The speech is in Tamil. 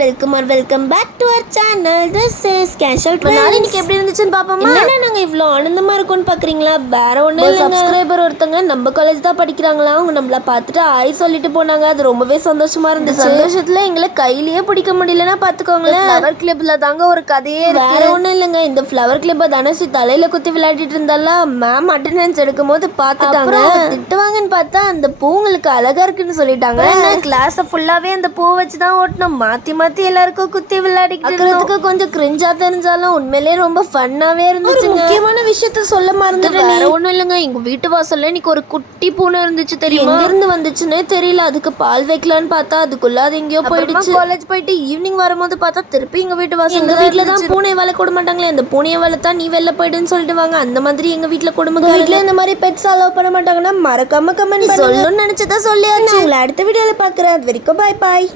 Welcome back to our channel. This is casual twins. இன்னைக்கு எப்படி இருந்துச்சுன்னு பாப்போமா? என்னன்னா நாங்க இவ்ளோ ஆனந்தமா இருக்கோம்னு பாக்குறீங்களா? வேற ஒண்ணு இல்ல, சப்ஸ்கிரைபர் ஒருத்தங்க நம்ம காலேஜ் தான் படிக்கிறாங்களா. அவங்க நம்மள பார்த்துட்டு ஆய் சொல்லிட்டு போனாங்க. அது ரொம்பவே சந்தோஷமா இருந்துச்சு. சந்தோஷத்துல எங்களை கையிலேயே பிடிக்க முடியலன்னா பாத்துக்கோங்களேன். ஃப்ளவர் கிளப்ல தாங்க ஒரு கதையே இருக்கு. வேற ஒண்ணும் இல்லைங்க, இந்த ஃப்ளவர் கிளப்பை தனுஷி தலையில குத்தி விளையாடிட்டு இருந்தால மேம் அட்டெண்டன்ஸ் எடுக்கும் போது பாத்துட்டாங்க. திட்டுவாங்கன்னு பார்த்தா அந்த பூ உங்களுக்கு அழகா இருக்குன்னு சொல்லிட்டாங்க. கிளாஸ் ஃபுல்லாவே அந்த பூ வச்சுதான் ஓட்டணும். மாத்தி மாத்தி எல்லாருக்கும் குத்தி விளையாடிக்கிறதுக்கு கொஞ்சம் கிரிஞ்சா தெரிஞ்சாலும் உண்மையிலேயே ரொம்ப ஃபன்னாவே இருந்துச்சு. முக்கியமான விஷயத்த சொல்ல மறந்துட்டேன். வேற ஒண்ணும் இல்லைங்க, எங்க வீட்டு வாசல்ல இன்னைக்கு ஒரு குட்டி பூனை இருந்துச்சு தெரியுமா? எங்க இருந்து வந்துச்சுன்னே தெரியல. அதுக்கு பால் வைக்கலான்னு பார்த்தா அதுக்குள்ள அது எங்கேயோ போயிடுச்சு. காலேஜ் போயிட்டு ஈவினிங் வரும்போது பார்த்தா திருப்பி எங்க வீட்டு வாசல். எங்க வீட்டுல தான் பூனை வளர்க்க விட மாட்டாங்களே. அந்த பூனையை வளர்த்தா நீ வெளில போயிடுன்னு சொல்லிட்டு வாங்க. அந்த மாதிரி எங்க வீட்டுல குடும்ப வீட்டுல இந்த மாதிரி பெட்ஸ் அலோவ் பண்ண மாட்டாங்கன்னா மறக்காம கமெண்ட் சொல்லணும்னு நினைச்சதா சொல்லியாச்சு. உங்களை அடுத்த வீடியோல பாக்குறேன். அது வரைக்கும் பாய் பாய்.